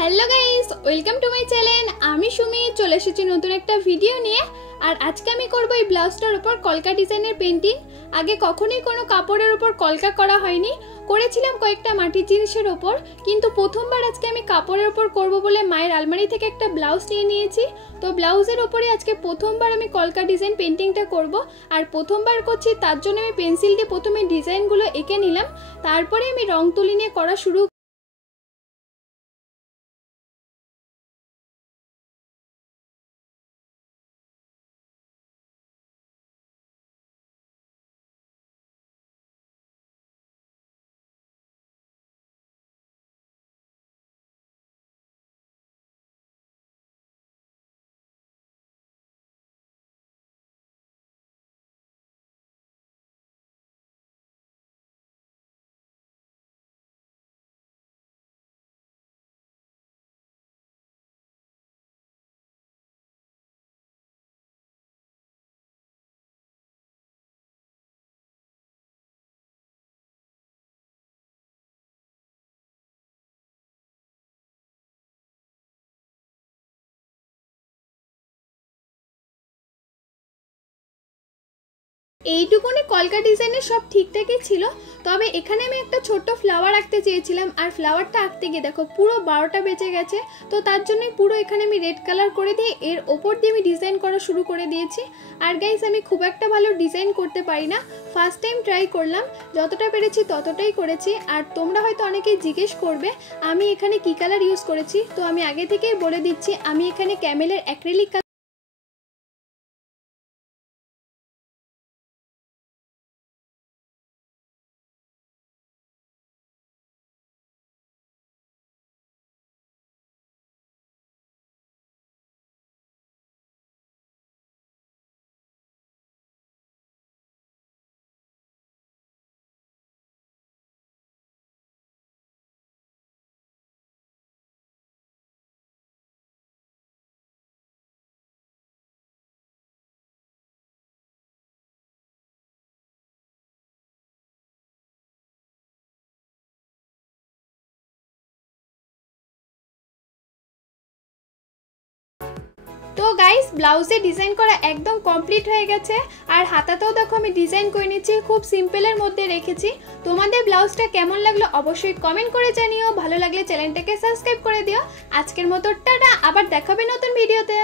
Hello guys, welcome to my channel. আমি সুমি চলে এসেছি নতুন একটা ভিডিও নিয়ে। আর আজকে আমি করব এই ব্লাউজটার উপর কলকা ডিজাইনের পেন্টিং। আগে কখনোই কোনো কাপড়ের উপর কলকা করা হয়নি, করেছিলাম কয়েকটা মাটির জিনিসের উপর, কিন্তু প্রথমবার আজকে আমি কাপড়ের উপর করব বলে মায়ের আলমারি থেকে একটা ব্লাউজ নিয়েছি। তো ব্লাউজের উপরে আজকে প্রথমবার আমি কলকা ডিজাইন পেন্টিংটা করব। আর প্রথমবার করছি, তার জন্য আমি পেন্সিল দিয়ে প্রথমে ডিজাইনগুলো এঁকে নিলাম, তারপরে আমি রং তুলি নিয়ে করা শুরু। এইটুকুনি কলকা ডিজাইনের সব ঠিকঠাকই ছিল, তবে এখানে আমি একটা ছোট্ট ফ্লাওয়ার আঁকতে চেয়েছিলাম। আর ফ্লাওয়ারটা আঁকতে গিয়ে দেখো পুরো 12টা বেজে গেছে। তো তার জন্যই পুরো এখানে আমি রেড কালার করে দিয়ে এর ওপর দিয়ে আমি ডিজাইন করা শুরু করে দিয়েছি। আর গাইস, আমি খুব একটা ভালো ডিজাইন করতে পারি না, ফার্স্ট টাইম ট্রাই করলাম, যতটা পেরেছি ততটাই করেছি। আর তোমরা হয়তো অনেকেই জিজ্ঞেস করবে আমি এখানে কি কালার ইউজ করেছি, তো আমি আগে থেকেই বলে দিচ্ছি, আমি এখানে ক্যামেলের অ্যাক্রিলিক তো গাইস, ব্লাউজে ডিজাইন করা একদম কমপ্লিট হয়ে গেছে। আর হাতাতেও দেখো আমি ডিজাইন করে নিচ্ছি, খুব সিম্পলের মধ্যে রেখেছি। তোমাদের ব্লাউজটা কেমন লাগলো অবশ্যই কমেন্ট করে জানিও, ভালো লাগলে চ্যানেলটাকে সাবস্ক্রাইব করে দিও। আজকের মতো টাটা, আবার দেখাবে নতুন ভিডিওতে।